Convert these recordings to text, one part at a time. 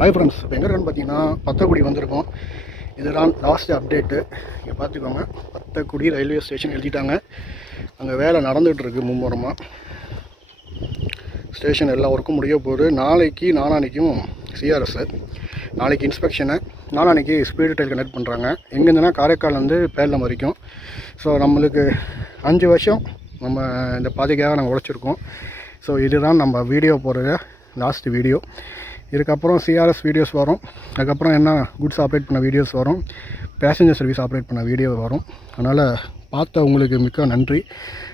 Hi friends, இப்போ எங்கே இருக்குன்னு பார்த்தீங்கன்னா பத்தக்குடி வந்திருக்கோம். இதுதான் லாஸ்ட் அப்டேட்டு. இங்கே பார்த்துக்கோங்க, பத்தக்குடி ரயில்வே ஸ்டேஷன் எழுதிட்டாங்க. அங்கே வேலை நடந்துகிட்ருக்கு மும்முரமாக. ஸ்டேஷன் எல்லா ஒர்க்கும் முடிய போகுது. நாளான்னைக்கும் சிஆர்எஸ், நாளைக்கு இன்ஸ்பெக்ஷனு, நாளான்னைக்கு ஸ்பீடு டைல் கனெக்ட் பண்ணுறாங்க. எங்கேருந்துன்னா காரைக்கால் வந்து பேரளம் வரைக்கும். ஸோ நம்மளுக்கு 5 வருஷம் நம்ம இந்த பாதைக்காக நாங்கள் உழைச்சிருக்கோம். ஸோ இதுதான் நம்ம வீடியோ போடுற லாஸ்ட் வீடியோ. இதுக்கப்புறம் சிஆர்எஸ் வீடியோஸ் வரும். அதுக்கப்புறம் என்ன குட்ஸ் ஆப்ரேட் பண்ண வீடியோஸ் வரும், பேசஞ்சர் சர்வீஸ் ஆப்ரேட் பண்ண வீடியோ வரும். அதனால் பார்த்த உங்களுக்கு மிக்க நன்றி.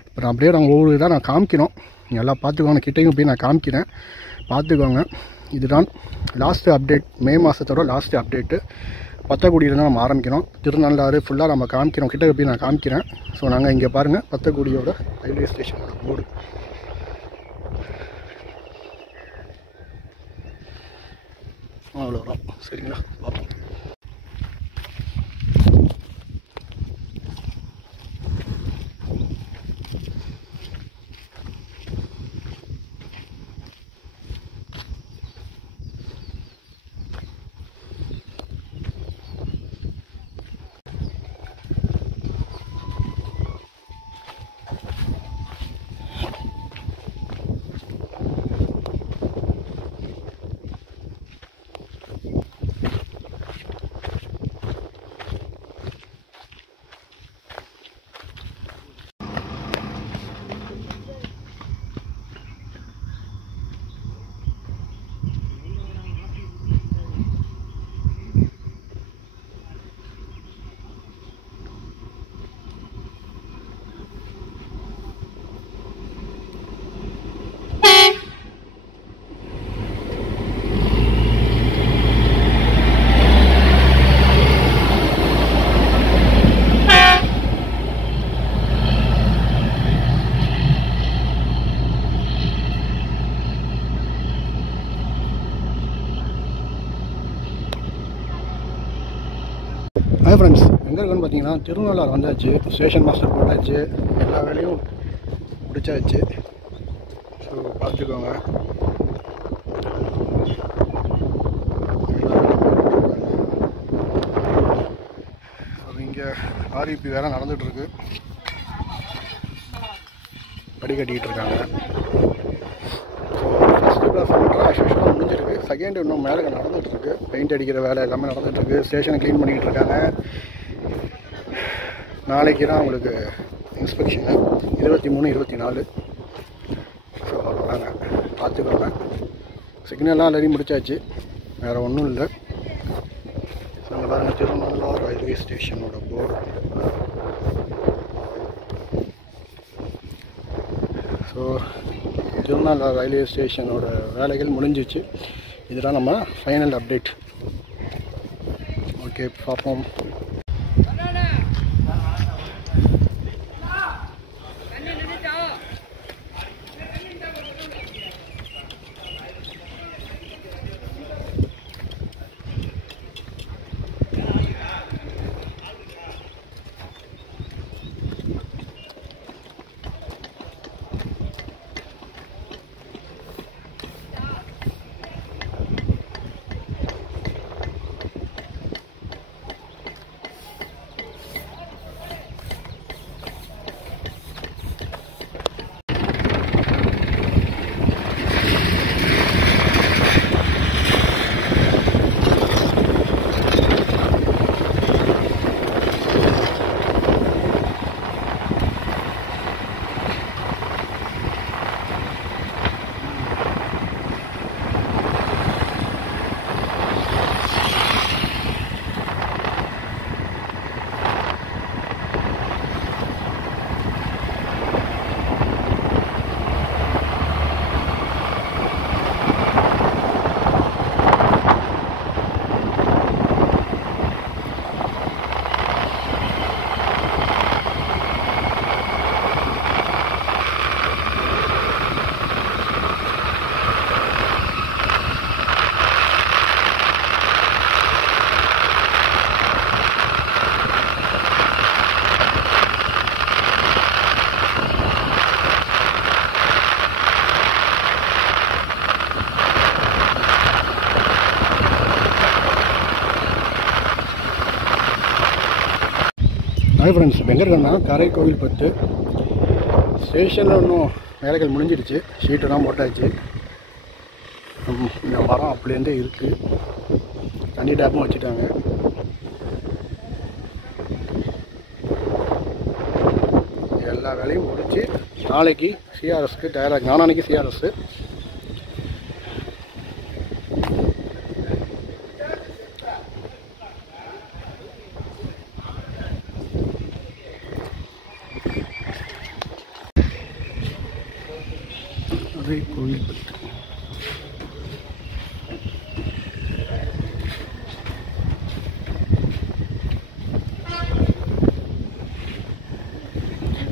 இப்போ நான் அப்படியே நாங்கள் ஒவ்வொரு இதாக நான் காமிக்கிறோம். நீங்கள் எல்லாம் பார்த்துக்கோங்க, கிட்டையும் போய் நான் காமிக்கிறேன், பார்த்துக்கோங்க. இதுதான் லாஸ்ட்டு அப்டேட், மே மாதத்தோட லாஸ்ட்டு அப்டேட்டு. பத்தக்குடியிலேருந்து நம்ம ஆரம்பிக்கிறோம். திருநள்ளாறு ஃபுல்லாக நம்ம காமிக்கிறோம், கிட்ட போய் நான் காமிக்கிறேன். ஸோ நாங்கள் இங்கே பாருங்கள், பத்தக்குடியோட ரயில்வே ஸ்டேஷனோட போர்டு. அவ்வளோதான், சரிங்களா? பார்ப்போம். ஹாய் ஃப்ரெண்ட்ஸ், எங்கே இருக்குன்னு பார்த்தீங்கன்னா திருநள்ளாறு வந்தாச்சு. ஸ்டேஷன் மாஸ்டர் போட்டாச்சு, எல்லா வேலையும் முடிச்சாச்சு. ஸோ பார்த்துக்கோங்க, இங்கே ஆர்இபி வேலை நடந்துகிட்ருக்கு, படி கட்டிக்கிட்டு இருக்காங்க. ஸோ ஃபஸ்ட்டு கிளாஸ் முடிஞ்சிருக்கு, செகண்ட் இன்னும் மேலே நடந்துகிட்ருக்கு. பெயிண்ட் அடிக்கிற வேலை எல்லாமே நடந்துகிட்ருக்கு. ஸ்டேஷனை க்ளீன் பண்ணிக்கிட்டு இருக்காங்க. நாளைக்கு தான் அவங்களுக்கு இன்ஸ்பெக்ஷனு, 23, 24. ஸோ அவ்வளோதாங்க, பார்த்துக்கோங்க. சிக்னல்லாம் ஆல்ரெடி முடிச்சாச்சு, வேறு ஒன்றும் இல்லை. ஸோ அங்கே பாருங்கள், திருநள்ளாறு ரயில்வே ஸ்டேஷனோட போர்டு. ஸோ திருநள்ளாறு ரயில்வே ஸ்டேஷனோட வேலைகள் முடிஞ்சிச்சு. இதுதான் நம்ம ஃபைனல் அப்டேட். ஓகே, பார்ப்போம். ஹாய் ஃப்ரெண்ட்ஸ், இப்போ எங்கே இருக்கேன்னா காரைக்கோவில்பத்து ஸ்டேஷனில் இன்னும் வேலைகள் முடிஞ்சிடுச்சு. ஷீட்டெல்லாம் போட்டாச்சு. இந்த மரம் அப்படிலேருந்தே இருக்குது. தண்ணி டேப்பும் வச்சுட்டாங்க. எல்லா வேலையும் முடிச்சு நாளைக்கு சிஆர்எஸ்க்கு தயாராக, நாளைக்கு சிஆர்எஸ். கோவில்பத்து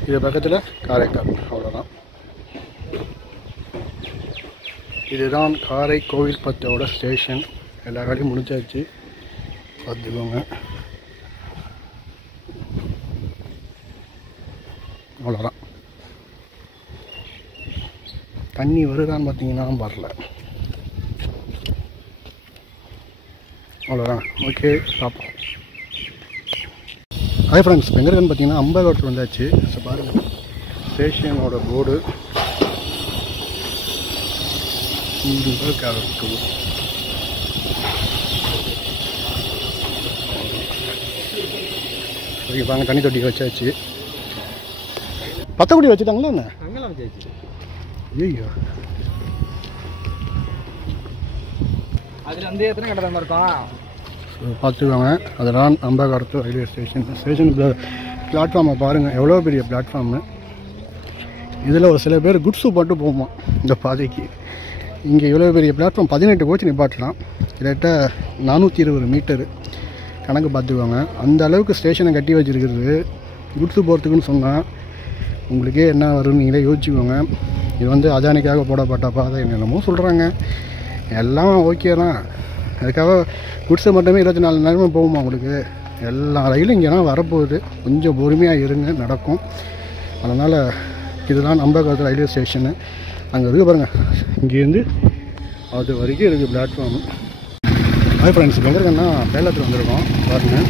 இது பக்கத்தில் காரைக்கால், அவ்வளோதான். இதுதான் காரைக்கோவில்பத்தோட ஸ்டேஷன். எல்லா வேலையும் முடிச்சாச்சு, பார்த்துக்கோங்க. அவ்வளோதான். தண்ணி வருதான்னு பார்த்தீங்கன்னா வரல. அவ்வளோதான். ஓகே, பார்ப்போம். ஹாய் ஃப்ரெண்ட்ஸ், எங்கே இருக்குன்னு பார்த்தீங்கன்னா அம்பேகோட்டர் வந்தாச்சு. ஸோ பாருங்கள், ஸ்டேஷனோட போர்டு ஓகே. பாருங்க, தண்ணி தொட்டி வச்சாச்சு. பத்தக்குடி வச்சுட்டாங்களா என்ன? அங்கெல்லாம் வச்சாச்சு. ஐயோ, அதில் வந்து எத்தனை கடை தான் இருக்கும் பார்த்துக்கோங்க. அதெல்லாம் அம்பேகோட்டர் ரயில்வே ஸ்டேஷன் பிளாட்ஃபார்மை பாருங்கள், எவ்வளோ பெரிய பிளாட்ஃபார்மு. இதில் ஒரு சில பேர் குட்ஸு போட்டு போவோம் இந்த பாதைக்கு. இங்கே இவ்வளோ பெரிய பிளாட்ஃபார்ம், 18 கோச்சு நிப்பாட்டலாம். கிட்டத்தட்ட 420 மீட்டரு கணக்கு பார்த்துக்கோங்க. அந்த அளவுக்கு ஸ்டேஷனை கட்டி வச்சுருக்கிறது. குட்ஸு போகிறதுக்குன்னு சொன்னால் உங்களுக்கே என்ன வரும்னு நீங்களே யோசிச்சுக்கோங்க. இது வந்து அதானிக்காக போடப்பட்ட பாதை என்னென்னமோ சொல்கிறாங்க. எல்லாம் ஓகே தான். அதுக்காக குட்ஸை மட்டுமே 24 மணி நேரமும் போகுமா உங்களுக்கு? எல்லா ரயிலும் இங்கே தான் வரப்போகுது. கொஞ்சம் பொறுமையாக இருங்க, நடக்கும். அதனால் இதுதான் அம்பேகோட்டர் ரயில்வே ஸ்டேஷனு. அங்கே இருக்குது பாருங்கள், இங்கேருந்து அது வரைக்கும் இருக்குது பிளாட்ஃபார்மு. ஹாய் ஃப்ரெண்ட்ஸ், எங்கே இருக்கேன்னா பேலத்தில் வந்திருக்கோம். பாருங்கள்,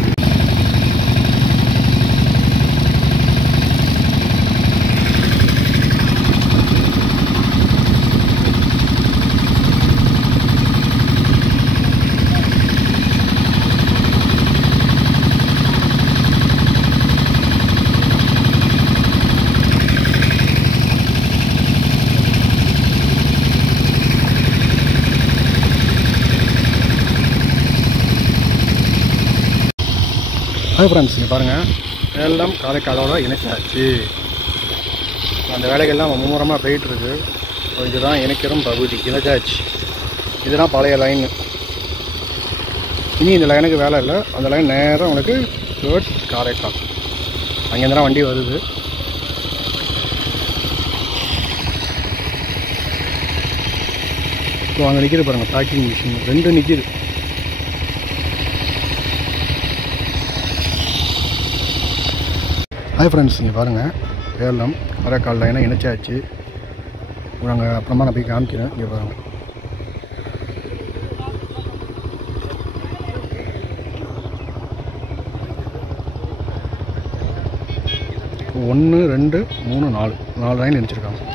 ஹாய் ஃப்ரெண்ட்ஸ், இங்கே பாருங்கள், எல்லாம் காரைக்காலோட இணைச்சாச்சு. அந்த வேலைகள்லாம் மும்முரமாக போயிட்டுருக்கு. இதுதான் இணைக்கிறோம் பகுதி, இணைச்சாச்சு. இதுதான் பழைய லைனு. இனி இந்த லைனுக்கு வேலை இல்லை. அந்த லைன் நேராக உங்களுக்கு டுவர்ட்ஸ் காரைக்கால். அங்கேருந்து தான் வண்டி வருது. ஸோ அங்கே நிற்கிது பாருங்கள், பேக்கிங் மிஷின் 2 நிற்கிது. ஹாய் ஃப்ரெண்ட்ஸ், இங்கே பாருங்கள், கேரளம் காரைக்கால் லைனை இணைச்சாச்சு. நாங்கள் அப்புறமா நான் போய் காமிக்கிறேன். இங்கே பாருங்கள், ஒன்று 2 3 4 லைன் இணைச்சிருக்காங்க.